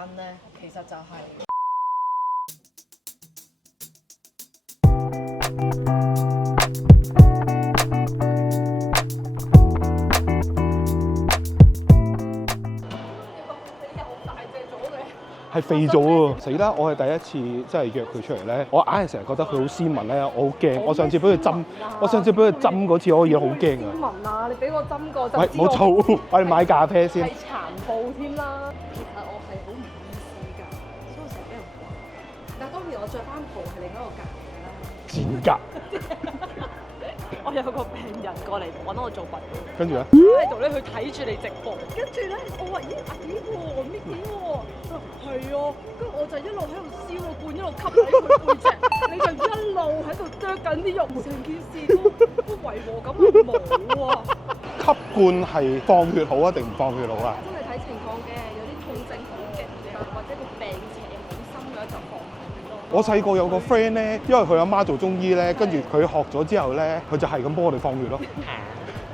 燈咧，其實就係、係肥咗喎！死啦！我係第一次真係約佢出嚟咧，我硬係成日覺得佢好斯文咧，我好驚。我上次俾佢針嗰次，我已經好驚啊！斯文啊！你俾我針過就喂，冇嘈，我哋買咖啡先。係殘暴添啦！其實我係好唔意思㗎，所以我成日俾人話。但係當然我着翻袍係另一個格嚟㗎啦。賤格。我有個病人過嚟揾我做拔罐，跟住咧，喺度咧佢睇住你直播，跟住咧我話咦阿幾喎咩幾喎，佢話係啊，跟住我就一路喺度燒個罐，一路吸喺佢背脊，你就一路喺度啄緊啲肉，成件事都違和感係冇啊！吸罐係放血好啊定唔放血好啊？真係睇情況嘅，有啲痛症好勁嘅，或者個病情好深嘅就放血咯。我細個有個 friend 咧，因為佢阿媽做中醫咧，跟住佢學咗之後咧，佢就係咁幫我哋放血咯。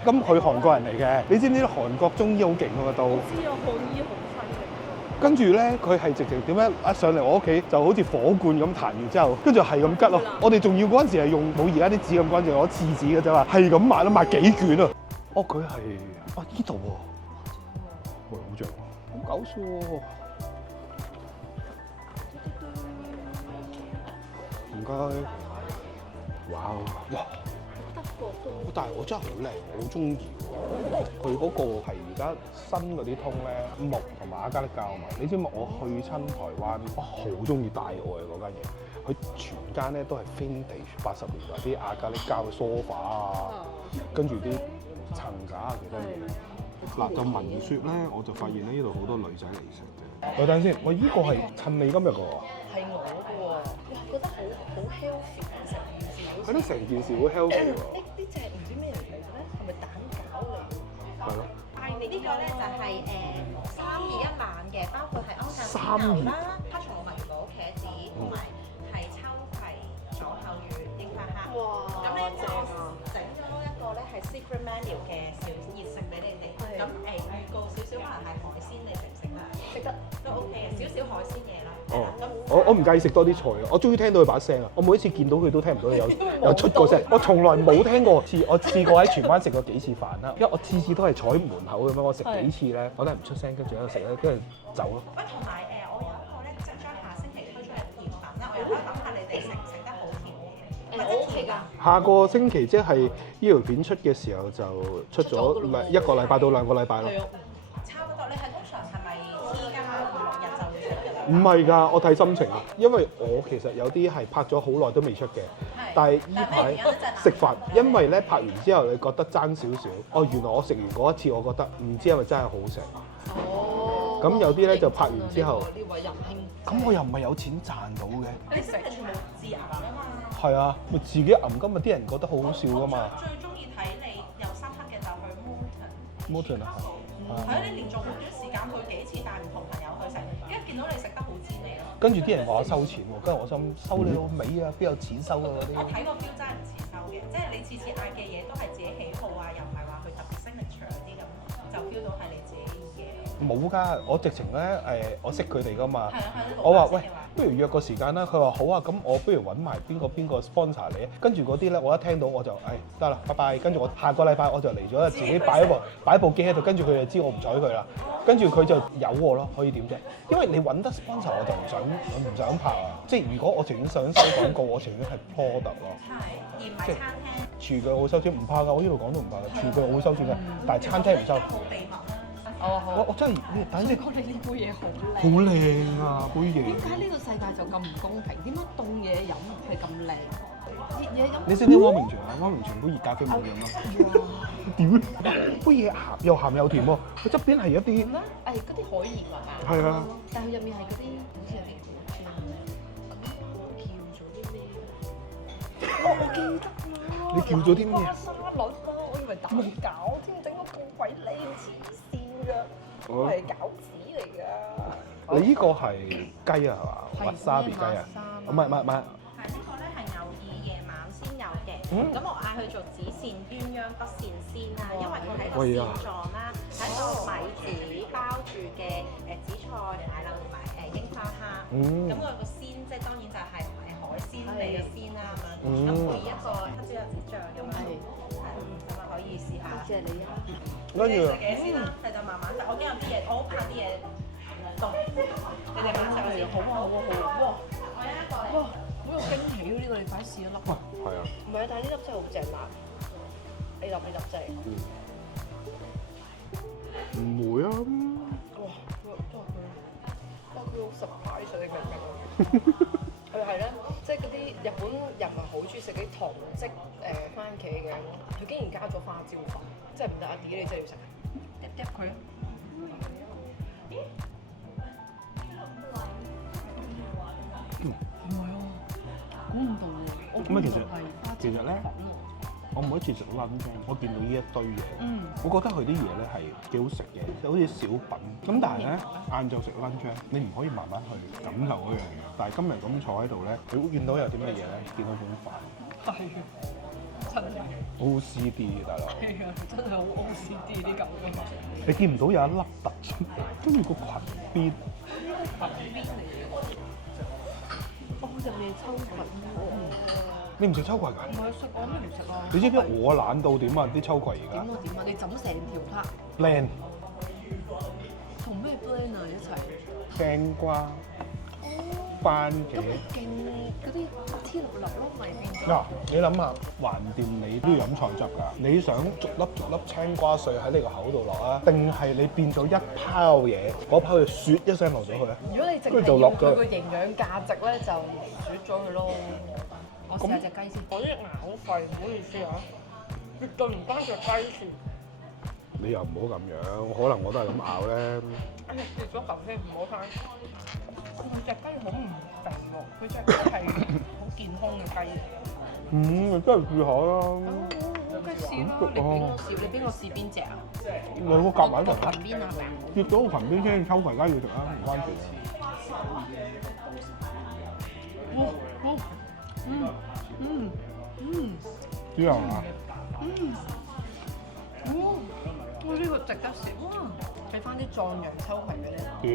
咁佢韓國人嚟嘅，你知唔知韓國中醫好勁㗎嘛都？知啊，韓醫好犀利。跟住咧，佢係直情點樣一上嚟我屋企就好似火罐咁彈完之後，跟住係咁吉咯。我哋仲要嗰陣時係用冇而家啲紙咁乾淨，攞廁紙嘅啫嘛，係咁抹咯，抹幾卷啊！哦，佢係呢度喎，喂，好正喎，好搞笑喎！唔該，哇！德國都但係我真係好靚，我好中意喎。佢嗰個係而家新嗰啲通咧，木同埋亞加力膠嘛。你知唔知我去親台灣，我好中意大愛嗰間嘢。佢全間咧都係 vintage 80年代啲亞加力膠嘅 sofa 啊，跟住啲層架啊，其他嘢。嗱就聞説咧，我就發現咧呢度好多女仔嚟食嘅。喂，等陣先，喂，呢個係襯你今日嘅喎。係我嘅喎，哇，覺得好 healthy 啊成件事。係咯，成件事好 healthy 喎。呢隻唔知咩嚟嘅咧，係咪蛋餃嚟？係咯。呢個咧就係321晚嘅，包括係安神牛啦、黑松露蜜果茄子同埋係秋葵左後魚櫻花蝦。哇！咁咧就整咗一個咧係 secret menu 嘅小熱食俾你哋。咁預告少少可能係海鮮，你食唔食得？食得都 OK 嘅，少少海鮮嘢啦。我唔介意食多啲菜啊！我終於聽到佢把聲啊！我每一次見到佢都聽唔到佢有出過聲，我從來冇聽過。我試過喺荃灣食過幾次飯啦，因為我次次都係坐喺門口咁樣，我食幾次咧，我都係唔出聲，跟住喺度食咧，跟住走咯。喂，同埋我有一個咧，即將下星期推出嚟嘅甜品啦，我又可以諗下你哋食唔食得好甜嘅？我 OK 㗎。下個星期即係呢條片出嘅時候就出咗，唔係1個禮拜到2個禮拜咯。差不多，你係通常係咪依家5、6日就會出嘅啦？唔係㗎，我睇心情啊，因為我其實有啲係拍咗好耐都未出嘅，但係呢排食飯，因為咧拍完之後你覺得爭少少，哦原來我食完嗰一次，我覺得唔知係咪真係好食。哦。咁有啲咧就拍完之後，呢位仁兄，咁我又唔係有錢賺到嘅。你食全部自銀啊嘛。係啊，咪自己揞金咪啲人覺得好好笑㗎嘛。最中意睇你有深刻嘅就去 Moulton 啊，係啊，你連續好短時間去幾次，帶唔同朋友去食，一見到你食得好滋味咯。跟住啲人話我收錢喎，跟住我心收你老味啊，邊有錢收啊嗰啲。我睇個標真係唔似收嘅，即係你次次嗌嘅嘢都係自己喜好啊，又唔係話佢特別 signature 嗰啲咁，就 feel 到係你自己嘅。冇㗎，我直情咧我識佢哋㗎嘛。係啊係啊，我話喂，不如約個時間啦。佢話好啊，咁我不如揾埋邊個 sponsor 你。跟住嗰啲咧，我一聽到我就得啦，拜拜。跟住我下個禮拜我就嚟咗，自己擺部機喺度，跟住佢就知我唔睬佢啦。跟住佢就有我咯，可以點啫？因為你揾得 sponsor 我就唔想拍啊。即係如果我情願想收廣告，我情願係 product 咯。係，而唔係餐廳。廚具我會收錢，唔怕㗎，我呢度講都唔怕㗎。廚具我會收錢㗎，但係餐廳唔收。冇秘密啦。哦好。我真係，等你覺得呢杯嘢好靚。好靚啊杯嘢。點解呢個世界就咁唔公平？點解凍嘢飲係咁靚？熱嘢飲。你識唔識汪明荃啊？汪明荃杯熱咖啡冇飲咯。屌，杯嘢鹹又甜喎，佢側邊係一啲點咧？嗰啲海鹽啊嘛。係啊。但係佢入面係嗰啲好似係果醬咁，叫咗啲咩？我記得啦。你叫咗啲咩？沙律啦，我以為蛋餃添，整到咁鬼靚，黐線㗎，我係餃子嚟㗎。你呢個係雞啊係嘛？滑沙比雞啊？唔係。係呢個咧係牛耳夜晚先有嘅，咁我嗌佢做紫鱔鴛鴦北鱔鮮啦，因為佢係個鱔狀啦，係一個米紙包住嘅紫菜、奶酪同埋咁我個鮮即係當然就係海鮮味嘅鮮啦咁樣，咁配一個黑椒油豉醬咁樣，咁啊可以試下。謝謝你啊！跟住食嘅先啦，係就慢慢食。我驚有啲嘢，我好怕啲嘢凍。你哋慢慢食先。好啊好啊好啊！哇，好有驚喜喎！呢個你快試一粒。哇，係啊，唔係啊，但係呢粒真係好正辣。呢粒真係。唔會啊。哇！佢好 surprise 你明唔明啊？佢係咧，即係嗰啲日本人咪好中意食啲糖漬番茄嘅，佢竟然加咗花椒粉，真係唔得啊！啲你真係要食，嗒嗒佢。唔係啊，估唔到喎！我咁啊，其實咧，我每一次食 lunch，我見到呢一堆嘢，我覺得佢啲嘢咧係幾好食嘅，就好似小品。咁但係咧，晏晝食 lunch 你唔可以慢慢去感受嗰樣嘢。但係今日咁坐喺度咧，你會見到有啲乜嘢咧？見到碗飯，係真係 OCD 大佬，係啊，真係好 OCD 啲咁嘅。你見唔到有一粒突出，跟住個裙邊，裙邊嚟嘅。哦，入面抽裙喎。你唔食秋葵㗎？唔係食，我咩唔食啊？你知唔知我懶到點啊？啲秋葵而家點啊點啊！你枕成條撻，靚同咩 blend 啊一齊？青瓜、番茄。咁咪勁嗰啲天綠粒咯，咪變咗。嗱，你諗下，橫掂你都要飲菜汁㗎，你想逐粒青瓜碎喺你個口度落啊，定係你變咗一泡嘢，嗰泡嘢啜一聲落咗去咧？如果你淨係跟住就落咗要佢個營養價值咧，就啜咗佢咯。我試下隻雞先。我啲咬肺，唔好意思啊，絕對唔關隻雞事。你又唔好咁樣，可能我都係咁咬咧。哎呀，跌咗頭先，唔好翻。佢隻雞好唔肥喎，佢隻雞係好健康嘅雞嚟嘅。真係試下啦。好雞試啦！你俾我試邊隻啊？兩個夾埋一齊。裙邊啊？跌咗個裙邊先，秋葵梗係要食啦，唔關事。好。之後啊，哇！呢個值得食哇！睇翻啲壯陽秋葵俾你。屌！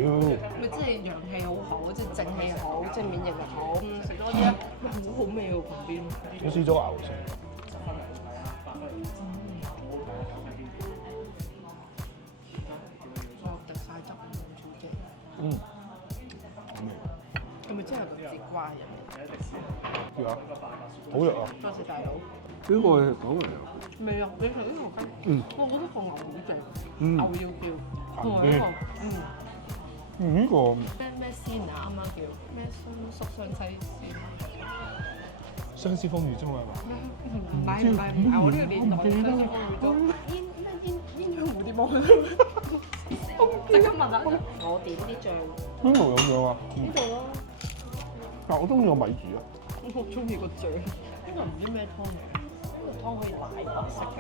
咪即係陽氣好好，即係正氣好，即係免疫力好，食多啲啊！好好味喎，裙邊。我試咗牛食。我滴晒汁，好正。好味。係咪真係個節瓜入面？點啊？好食啊！多謝大佬。呢個係講嚟啊。未啊？你食呢條雞？我覺得個牛好正。牛要叫。同埋呢個。呢個咩鮮啊？啱啱叫咩粟香西鮮？相思風雨中係嘛？唔係，我呢個年代相思風雨中。鴛鴦蝴蝶冇去。即刻問下。我點啲醬？邊度有醬啊？呢度咯。但我中意個米字啊。我中意個醬。呢個唔知咩湯嚟？呢個湯可以奶白色嘅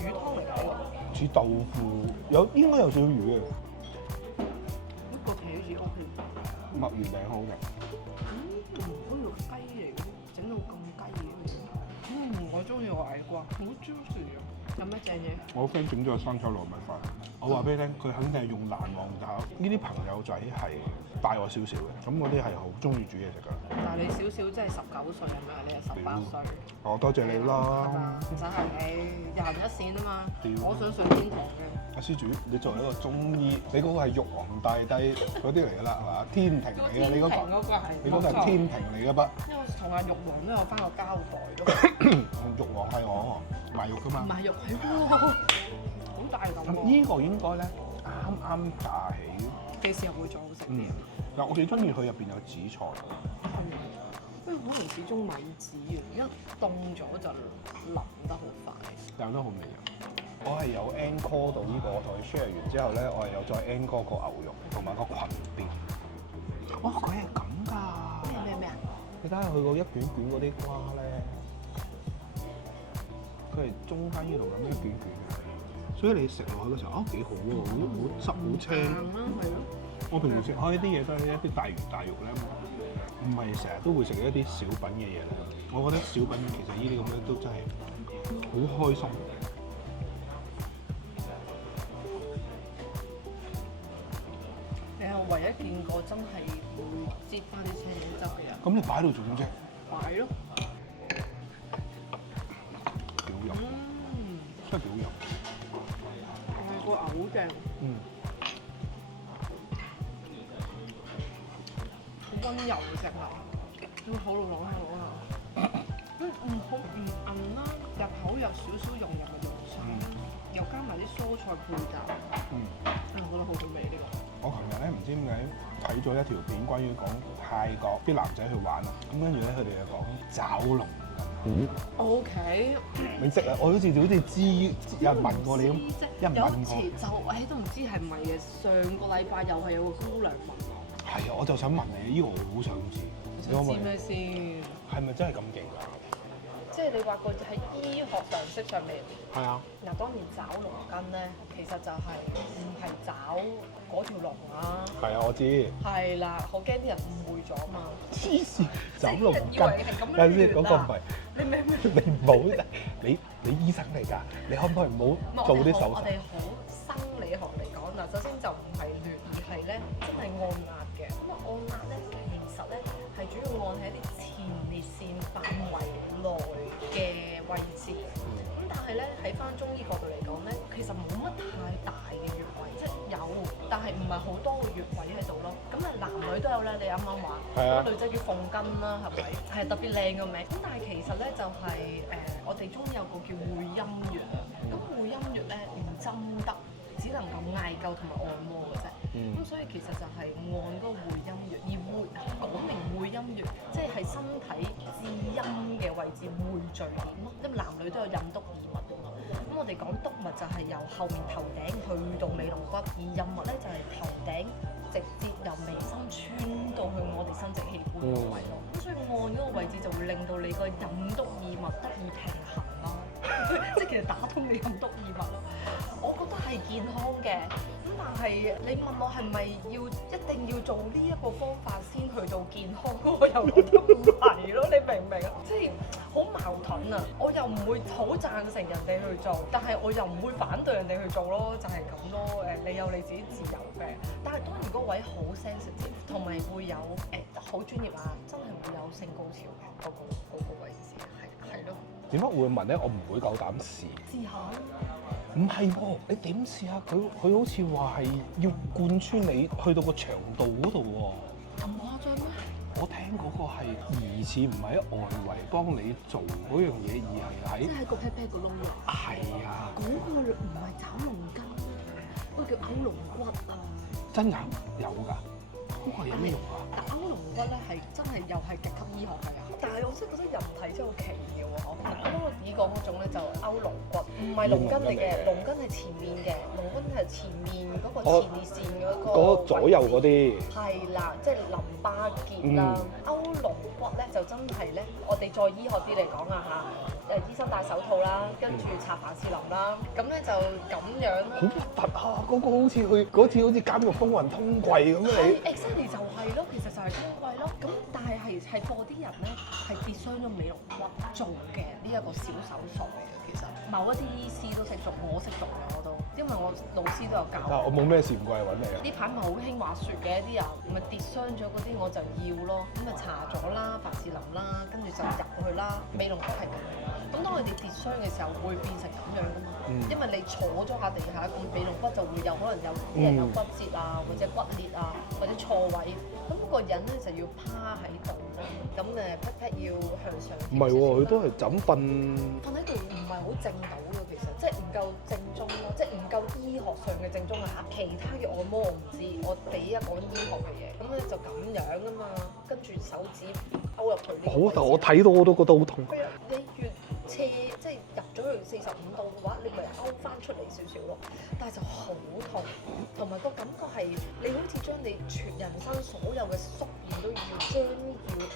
魚湯嚟嘅。似豆腐，應該有少少魚嘅。呢個睇好似 OK。墨魚餅好嘅。好似雞嚟嘅，整到咁雞嘅。我中意個矮瓜，好 juicy 啊！有咩正嘢？我 friend 整咗個生抽糯米飯，我話俾你聽，佢肯定係用難忘炒。呢啲朋友仔係大我少少嘅，咁嗰啲係好中意煮嘢食㗎。但係你少少即係19歲係咪？你係18歲。哦，多謝你啦。唔使客氣，人一線啊嘛。屌我想上天堂嘅。阿施主，你作為一個中醫，你嗰個係玉皇大帝嗰啲嚟㗎啦，係嘛？天庭嚟嘅，你嗰個。你嗰個係天庭嚟嘅噃。因為我同阿玉皇都有翻個交代咯。玉皇係我賣肉㗎嘛。賣肉係喎，好大膽喎。呢個應該咧啱啱炸起。幾時又會再好食啲？嗱，我幾中意佢入邊有紫菜。因為可能始終米紙啊，一凍咗就腍得好快。但都好味啊！我係有 encore 到呢個，我同佢 share 完之後咧，我係有再 encore 個牛肉同埋個裙邊。哇！佢係咁㗎。咩啊？你睇下佢個一卷卷嗰啲瓜咧，佢係中間呢度咁一卷卷嘅，所以你食落去嘅時候，幾好喎，好汁好清。係咯。我平時食開啲嘢都係一啲大魚大肉咧，唔係成日都會食一啲小品嘅嘢咧。我覺得小品其實呢啲咁樣都真係好開心。你喺度唯一見過真係會擠翻啲青汁嘅人。咁你擺喺度做咩啫？擺咯。幾好飲，真係幾好飲。係個牛正，好溫柔嘅食物，咁好濃好濃啊！好唔韌啦，入口有少少融入嘅肉水，又加埋啲蔬菜配搭，我覺得好好味呢個。我琴日咧唔知點解睇咗一條片，關於講泰國啲男仔去玩啊，咁跟住咧佢哋就講找龍筋。O K，你識啊？我好似知有人問過你咁，有人問過。有一次就都唔知係咪嘅，上個禮拜又係有個姑娘問我。係啊，我就想問你，呢個我好想知。你想知咩先？係咪真係咁勁㗎？即係你話過喺醫學常識上面，係啊。嗱當然找龍筋咧，其實就係唔係找嗰條龍啦。係啊，我知。係啦，好驚啲人誤會咗嘛。黐線，找龍筋。以為係咁樣等陣先，嗰個唔係。你明唔明？你唔好，你醫生嚟㗎，你可唔可以唔好做啲手術？我哋好生理學嚟講嗱，首先就唔係亂，而係咧真係按壓嘅。咁啊按壓咧，其實咧係主要按喺一啲前列腺範圍內嘅位置。咁但係咧喺翻中醫角度嚟講咧，其實冇乜太大嘅穴位，即係有，但係唔係好多個穴位喺度咯。咁啊男女都有咧，你啱啱話，嗰女仔叫鳳筋啦，係咪？係特別靚個名。咁但係其實咧就係我哋中醫有個叫會陰穴啊。咁會陰穴咧唔針得，只能夠艾灸同埋按摩嘅啫。咁所以其實就係按嗰個會陰穴，而講明會陰穴，即係身體至陰嘅位置匯聚點咯。因為男女都有任督二脈㗎嘛。咁我哋講督脈就係由後面頭頂去到尾龍骨，而任脈咧就係頭頂直接由眉心穿到去我哋生殖器官個位咯。咁所以按嗰個位置就會令到你個任督二脈得以平衡咯。即係其實打通你任督二脈咯。我覺得係健康嘅。咁但係你問我係咪一定要做呢一個方法先去到健康？我又覺得唔係咯，你明唔明啊？即係好矛盾啊！我又唔會好贊成人哋去做，但係我又唔會反對人哋去做咯，就係咁咯。你有你自己自由嘅，但係當然嗰位好 sensitive，同埋會有好專業啊，真係會有性高潮嘅嗰個位置，係咯。點解會問咧？我唔會夠膽試。試下。唔係喎，你點試下？佢好似話係要貫穿你去到個腸道嗰度喎。咁誇張咩？我聽嗰個係疑似唔係喺外圍幫你做嗰樣嘢，而係喺即係喺個 pat pat 個窿度。係啊。嗰個唔係找龍筋，嗰個叫勾龍骨啊。真有㗎？嗰個有咩用啊？但勾龍骨咧係真係又係極級醫學係啊！但係我真係覺得人體真係好奇妙喎！我嗰個以講嗰種咧就勾龍骨，唔係龍筋嚟嘅，龍筋係前面嘅，龍筋係前面嗰個前列腺嗰個左右嗰啲。係啦，即係淋巴結啦。勾龍骨咧就真係咧，我哋再醫學啲嚟講啊嚇，醫生戴手套啦，跟住搽凡士林啦，咁咧就咁樣啦。好核突啊！嗰個好似嗰次好似監獄風雲通櫃咁啊你。exactly 就係咯，其實就係通櫃咯。咁但係係個啲人咧係跌傷咗尾龍骨做嘅呢一個小手術嚟嘅。其實某一啲醫師都識做，我識做嘅我都，因為我老師都有教。但我冇咩事唔過嚟揾你啊！呢排咪好興滑雪嘅啲人，咪跌傷咗嗰啲我就要咯，咁咪搽咗啦，凡士林啦，跟住就入去啦。尾龍骨係咁樣，咁當佢哋跌傷嘅時候會變成咁樣噶嘛，因為你坐咗下地下，咁尾龍骨就會有可能有啲人有骨折啊，或者骨裂啊，或者錯位，咁個人咧就要趴喺度，咁pat pat要向上。唔係喎，佢都係枕瞓。瞓喺度唔係好正到嘅，其實即係唔夠正宗咯，即係唔夠醫學上嘅正宗啊！其他嘅按摩我唔知，我哋依家講醫學嘅嘢，咁咧就咁樣啊嘛，跟住手指勾入去呢個位置。好，但我睇到我都覺得好痛。你越斜即係入咗去45度嘅話，你咪勾翻出嚟少少咯，但係就好痛，同埋個感覺係你好似將你全人生所有嘅宿便都要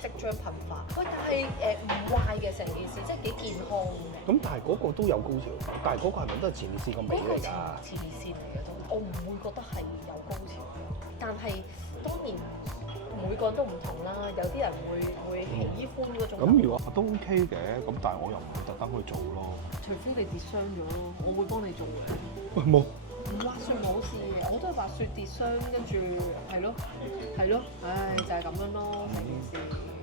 即將噴發。喂，但係唔壞嘅成件事，即係幾健康嘅。咁但係嗰個都有高潮，但係嗰個係咪都係前列腺個尾嚟㗎？前列腺嚟嘅都，我唔會覺得係有高潮，但係當然每個人都唔同啦，有啲人會喜歡嗰種。咁如果都 OK 嘅，咁但係我又唔會特登去做咯。除非你跌傷咗咯，我會幫你做嘅。喂冇，滑雪冇事嘅，我都係滑雪跌傷，跟住係咯，唉就係咁樣咯成件事。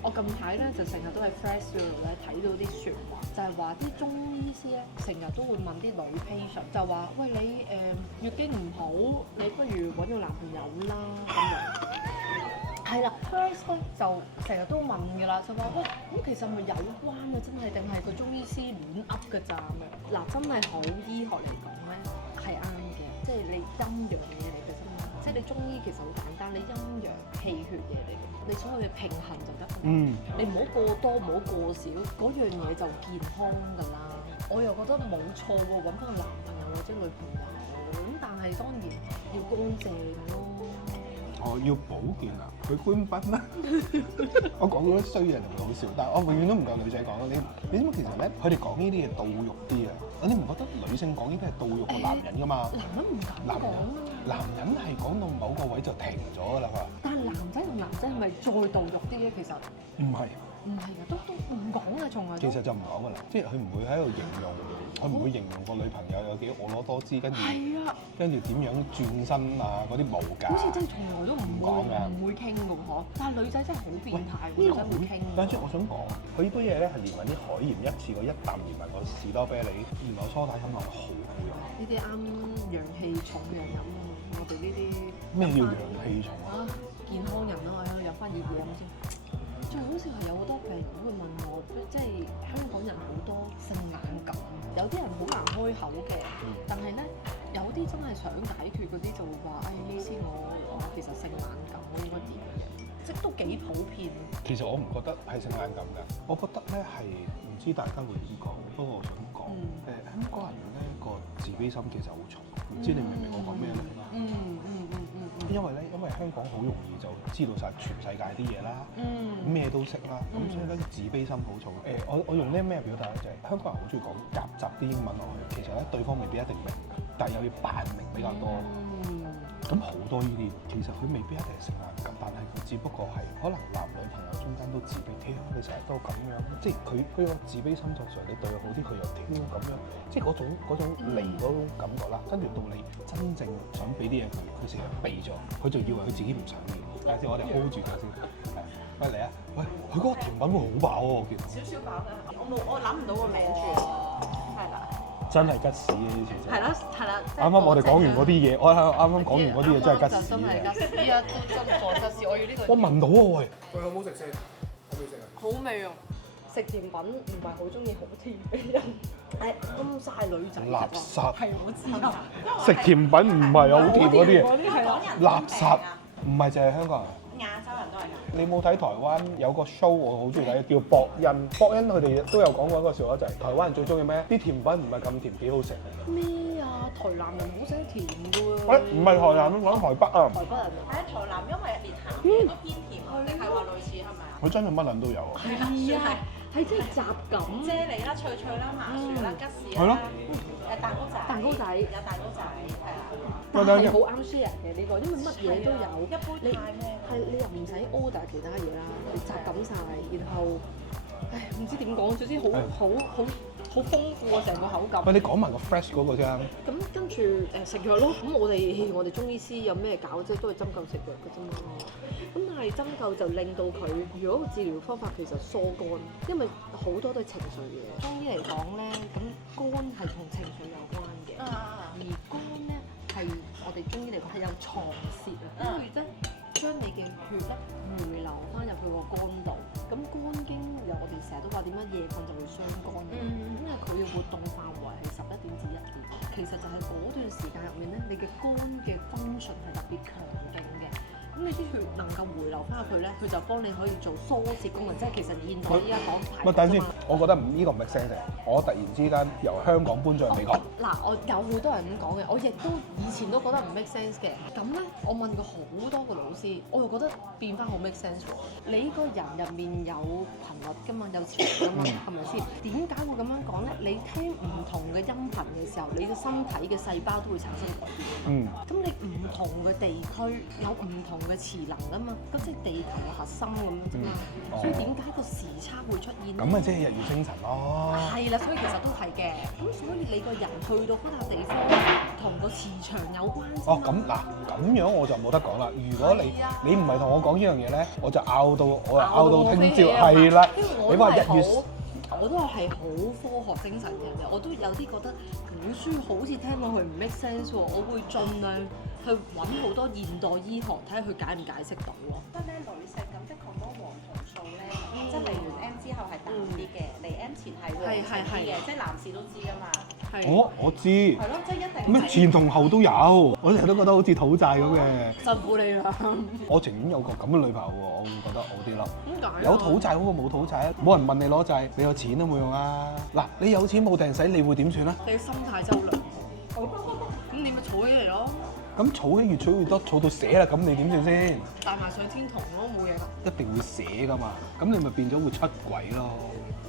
我近排咧就成日都喺 Flash 嗰度咧睇到啲説話，就係話啲中醫師咧成日都會問啲女 patient，就話喂你月經唔好，你不如揾個男朋友啦咁樣。係啦 Flash 咧就成日都問㗎啦，就話喂咁其實咪有關嘅真係，定係個中醫師亂噏㗎咋咁樣？嗱真係好醫學嚟講咧係啱嘅，即係你陰陽嘅嘢嚟嘅啫嘛。即係你中醫其實好簡單，你陰陽氣血嘢嚟嘅，你所謂嘅平衡就得。你唔好過多，唔好過少，嗰樣嘢就健康㗎啦。我又覺得冇錯喎，揾翻個男朋友或者女朋友，咁但係當然要公正咯。哦，要保健啊！佢官賓啦，我講嗰啲衰人就好笑，但係我永遠都唔夠女仔講。你知唔知其實咧，佢哋講呢啲嘢到肉啲啊！你唔覺得女性講呢啲係到肉過男人㗎嘛？男人唔敢講啊！男人係講到某個位就停咗㗎啦嘛。但係男仔同男仔係咪再到肉啲咧？其實唔係，唔係㗎，都唔講㗎，從來都。其實就唔講㗎啦，即係佢唔會喺度形容，佢唔會形容個女朋友有幾婀娜多姿，跟住點樣轉身啊嗰啲無價。好似真係從來都唔講㗎，唔會傾㗎喎，但係女仔真係好變態，女仔會傾。但係我想講，佢呢杯嘢咧係連埋啲海鹽一次過一啖連埋個士多啤梨，然後梳打飲落去好好飲。呢啲啱陽氣重嘅人飲啊！我哋呢啲咩叫陽氣重啊？健康人啊，喺度飲翻熱嘢飲先。最好笑係有好多病人會問我，即係香港人好多性冷感，有啲人好難開口嘅，但係咧有啲真係想解決嗰啲就會話：醫師我其實性冷感，我應該點嘅？即都幾普遍。其實我唔覺得係性冷感㗎，我覺得咧係唔知大家會點講，不過我想講香港人咧個自卑心其實好重，唔知你明唔明我講咩咧？因為香港好容易就知道晒全世界啲嘢啦，咩都識啦，咁所以咧自卑心好重。我用啲咩表達咧？就係香港人好中意講夾雜啲英文落去，其實咧對方未必一定明，但係又要扮明比較多。咁好多呢啲，其實佢未必一定係性冷感，但係佢只不過係可能男女朋友中間都自卑，你成日都咁樣，即係佢個自卑心作上，你對佢好啲，佢又咁樣，即係嗰種離嗰種感覺啦。跟住到你真正想俾啲嘢佢成日避咗，佢就以為佢自己唔想要。等下先，我哋 hold 住佢先。喂嚟啊！喂，佢嗰個甜品會好飽喎，我見。少飽嘅，我諗唔到個名住，係啦。真係吉屎嘅以前。係啦。啱啱我哋講完嗰啲嘢，我啱啱講完嗰啲嘢真係吉屎真係吉屎，依家都真係吉屎，我要呢個。我聞到喎喂！佢好唔好食先？好唔好食啊？好味啊！食甜品唔係好中意好甜嘅人，啱晒女仔。垃圾。係我知啊。食甜品唔係好甜嗰啲嘢。香港人垃圾，唔係淨係香港人。亞洲人都係㗎。你冇睇台灣有個 show 我好中意睇，叫博恩。博恩佢哋都有講過一個笑話，就係台灣人最中意咩？啲甜品唔係咁甜，幾好食。咩啊？台南人好食甜㗎喎。唔係台南，講台北啊。台北人啊。係啊，台南因為連鹹嘢都偏甜，定係話類似係咪啊？佢真係乜撚都有啊。係啊，係真係雜感。啫喱啦、脆脆啦、麻薯啦、吉士係咯啦，蛋糕仔，有蛋糕仔，係啊。但係好啱 share 嘅呢個，因為乜嘢都有。一杯太咩？係你又唔使 order 其他嘢啦，你雜感晒，然後唔知點講，總之好豐富啊成個口感。喂，你講埋個 fresh 嗰個先。咁跟住食藥咯，咁我哋中醫師有咩搞啫？都係針灸食藥嘅啫嘛。咁但係針灸就令到佢，如果個治療方法其實疏肝，因為好多都係情緒嘅。中醫嚟講咧，咁肝係同情緒有關嘅，而肝咧係我哋中醫嚟講係有藏泄啊，跟住咧將你嘅血咧回流翻入去個肝度。咁肝經又我哋成日都話點解夜瞓就會傷肝嘅，因為佢嘅活動範圍係11點至1點，其實就係嗰段時間入面咧，你嘅肝嘅 function 係特別強勁嘅。咁你啲血能夠回流翻入去咧，佢就幫你可以做疏泄功能，即係其實現代依家講排毒。等陣先，我覺得呢個唔 make sense。我突然之間由香港搬咗去美國。嗱，我有好多人咁講嘅，我亦都以前都覺得唔 make sense 嘅。咁咧，我問過好多個老師，我又覺得變翻好 make sense 喎。你個人入面有頻率㗎嘛，有磁㗎嘛，係咪先？點解會咁樣講咧？你聽唔同嘅音頻嘅時候，你嘅身體嘅細胞都會產生改變。咁你唔同嘅地區有唔同嘅嘅磁能啊嘛，咁即係地球嘅核心咁啫嘛。所以點解個時差會出現呢？咁啊，即係日月星辰咯。係啦，所以其實都係嘅。咁所以你個人去到嗰笪地方，同個磁場有關先嘛。哦，咁嗱，咁樣我就冇得講啦。如果你唔係同我講呢樣嘢咧，我就拗到聽朝，係啦。你話日月。我都係好科學精神嘅人，我都有啲覺得古書好似聽落去唔 make sense 喎，我會盡量去揾好多現代醫學睇下佢解唔解釋到喎。覺得咧女性咁的確嗰個黃酮素咧，即係嚟完 M 之後係淡啲嘅，嚟 M 前係旺盛啲嘅，即係男士都知㗎嘛。我知。係咯，即係一定。咩前同後都有，我成日都覺得好似討債咁嘅。辛苦你啦！我情願有個咁嘅女朋友喎，我會覺得好啲咯。點解？有討債好過冇討債啊！冇人問你攞債，你有錢都冇用啊！嗱，你有錢冇定使，你會點算啊？你心態周量。咁你咪儲起嚟咯。咁儲起越儲越多，儲到瀉啦，咁你點算先？帶埋上天堂咯，冇嘢㗎。一定會瀉噶嘛，咁你咪變咗會出軌咯。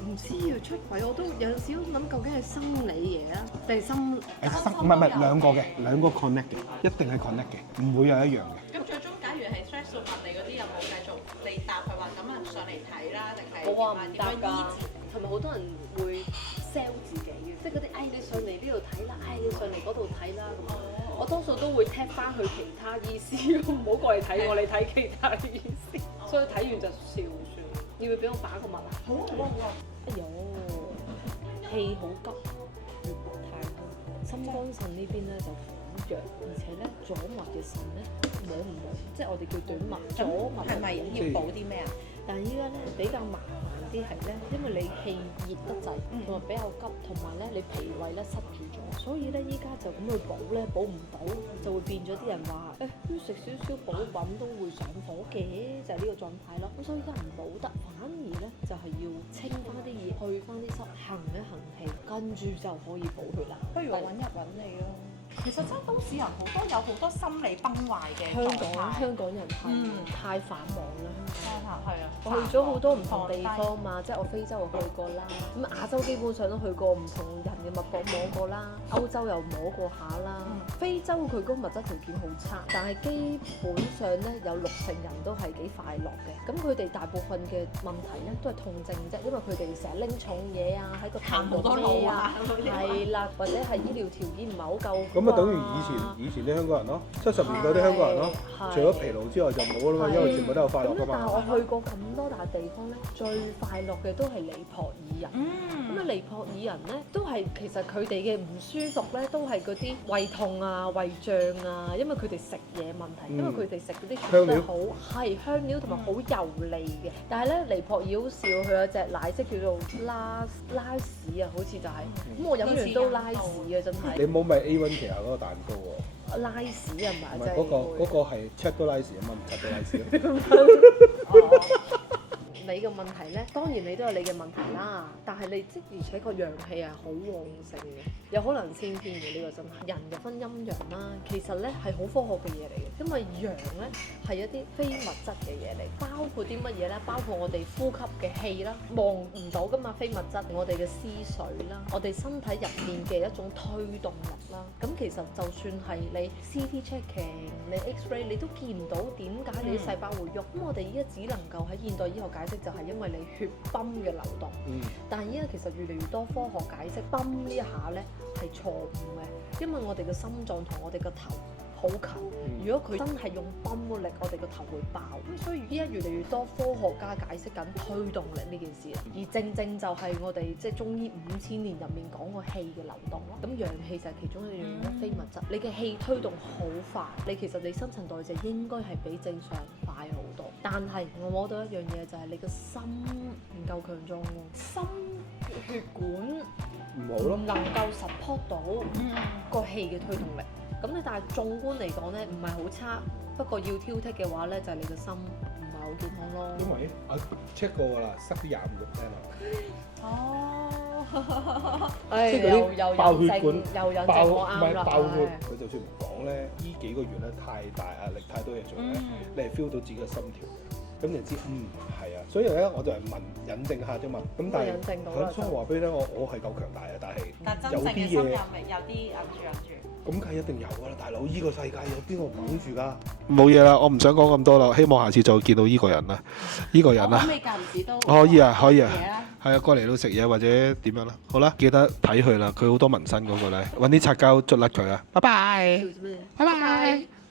唔知要出軌，我都有陣時都諗究竟係生理嘢啊，定係心？唔係兩個嘅，兩個 connect 嘅，一定係 connect 嘅，唔會有一樣嘅。咁最終假如係 stress 到問你嗰啲有冇繼續你答佢話咁啊上嚟睇啦，定係冇啊，唔答㗎點樣醫治？。係咪好多人會 sell 自己嘅？即係嗰啲，你上嚟呢度睇啦，你上嚟嗰度睇啦咁。我多數都會踢翻去其他醫師，唔好過嚟睇我，你睇其他醫師。所以睇完就笑算。要唔要俾我把個脈啊？好啊！哎呦，氣好急，血壓太高，心肝腎呢邊咧就好弱，而且咧左脈嘅腎咧摸唔到，即係我哋叫短脈。左脈係咪要補啲咩啊？但係依家咧比較麻煩啲係咧，因為你氣熱得滯，同埋比較急，同埋咧你脾胃咧塞住咗，所以咧依家就咁去補咧補唔到，就會變咗啲人話食少少補品都會上火嘅，就係呢個狀態咯。咁所以依家唔補得，反而咧就係要清翻啲熱，去翻啲濕，行一行氣，跟住就可以補血啦。不如我揾你咯。其實真係都市人好多有好多心理崩壞嘅香港人太繁忙啦。係啊，我去咗好多唔同地方嘛，即係我非洲又去過啦，咁亞洲基本上都去過，唔同人嘅脈搏摸過啦，歐洲又摸過下啦，非洲佢嗰個物質條件好差，但係基本上咧有60%人都係幾快樂嘅，咁佢哋大部分嘅問題咧都係痛症啫，因為佢哋成日拎重嘢啊，喺個行好多路啊，係啦，或者係醫療條件唔係好夠。咁啊，等於以前啲香港人咯，70年代啲香港人咯，除咗疲勞之外就冇啦嘛，因為全部都有快樂噶嘛。但係我去過咁多笪地方咧，最快樂嘅都係尼泊爾人。咁啊，尼泊爾人咧都係其實佢哋嘅唔舒服咧，都係嗰啲胃痛啊、胃脹啊，因為佢哋食嘢問題，因為佢哋食嗰啲全部都好係香料同埋好油膩嘅。但係咧，尼泊爾好笑，佢有隻奶昔叫做拉屎啊，好似就係咁，我飲完都拉屎啊，真係。你冇咪 A1 旗下嗰個蛋糕喎？拉屎係咪？唔係嗰個係 check 到拉屎啊嘛，唔 check 到拉屎。你嘅問題咧，當然你都有你嘅問題啦。但係你即而且個陽氣係好旺盛嘅，有可能先天嘅呢個真係。人就分陰陽啦，其實咧係好科學嘅嘢嚟嘅，因為陽咧係一啲非物質嘅嘢嚟，包括啲乜嘢咧？包括我哋呼吸嘅氣啦，望唔到噶嘛，非物質，我哋嘅思緒啦，我哋身體入面嘅一種推動力啦。咁其實就算係你 CT checking、你 X-ray， 你都見唔到點解你啲細胞會喐。咁我哋依家只能夠喺現代醫學解釋，就係因為你血泵嘅流動。但係依家其實越嚟越多科學解釋，泵呢一下咧係錯誤嘅，因為我哋嘅心臟同我哋個頭好近。如果佢真係用泵嘅力，我哋個頭會爆。咁所以依家越嚟越多科學家解釋緊推動力呢件事，而正正就係我哋即係中醫5000年入面講個氣嘅流動咯。咁陽氣就係其中一樣嘢，非物質。你嘅氣推動好快，其實你新陳代謝應該係比正常快好多。但係我摸到一樣嘢就係你個心唔夠強壯喎，心血管唔能夠 support 到個氣嘅推動力。咁你但係縱觀嚟講咧，唔係好差，不過要挑剔嘅話咧，就係你個心唔係好健康咯。因為我 check 過㗎啦，塞啲25%落。哦，即係嗰啲爆血管、又引證我啱啦。爆血，佢就算唔講咧，呢幾個月咧太大壓力、太多嘢做咧，你係 feel 到自己嘅心跳嘅，咁你就知係啊。所以咧，我就係引證下啫嘛。咁但係，所以我話俾你聽，我係夠強大啊，但係有啲嘢有啲忍住。咁梗係一定有㗎啦，大佬！依個世界有邊個唔等住㗎？冇嘢啦，我唔想講咁多啦，希望下次再見到依個人啦，依個人啦。你間唔時都可以啊，可以啊，嘢啦係啊，過嚟到食嘢或者點樣啦？好啦，記得睇佢啦，佢好多紋身嗰個咧，揾啲擦膠捽甩佢啊！拜拜，叫咩？拜拜。